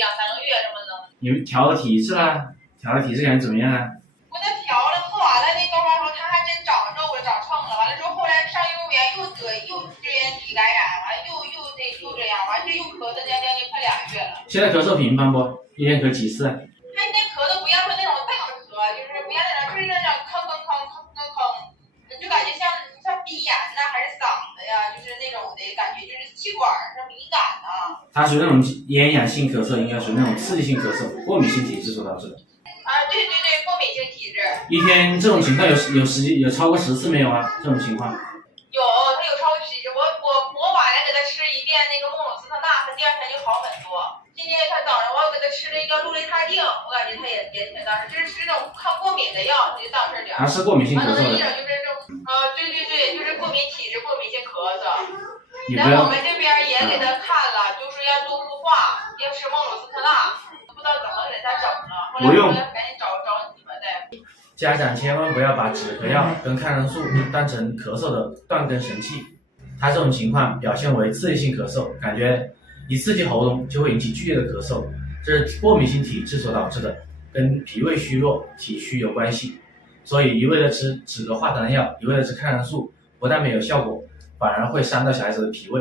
2、3个月什么的。你们调了体质啦？调了体质感觉怎么样啊？我那调了，喝完了那高烧它还真长肉了，长秤了。完了之后，后来上幼儿园又支原体感染，完了又这样，完这又咳嗽将近快2个月了。现在咳嗽频繁不？一天咳几次？他那咳嗽不像说那种大咳，就是不像那种，就是那种吭，就感觉像鼻炎呐，还是嗓子呀，就是那种的感觉，就是气管上敏感呐。它属于那种咽痒性咳嗽，应该属于那种刺激性咳嗽，过敏性体质所导致的。对，过敏性体质。一天这种情况有超过10次没有啊？这种情况？有，他有超过10次。我晚上给他吃一遍那个莫鲁司特钠，他第2天就好很多。今天他早上我给他吃了一个氯雷他定，我感觉他也挺当时，就是吃那种抗过敏的药，他就当事点。还是过敏性咳嗽的。一整就是这种，对，就是过敏体质，过敏性咳嗽。在我们这边也给他看了，就说要多氯化，要吃莫鲁司特钠，不知道怎么给他整了。后来我赶紧找你们的。家长千万不要把止咳药跟抗生素当成咳嗽的断根神器。他这种情况表现为刺激性咳嗽，感觉一刺激喉咙就会引起剧烈的咳嗽，这是过敏性体质所导致的，跟脾胃虚弱、体虚有关系。所以一味的吃止咳化痰药，一味的吃抗生素，不但没有效果，反而会伤到小孩子的脾胃。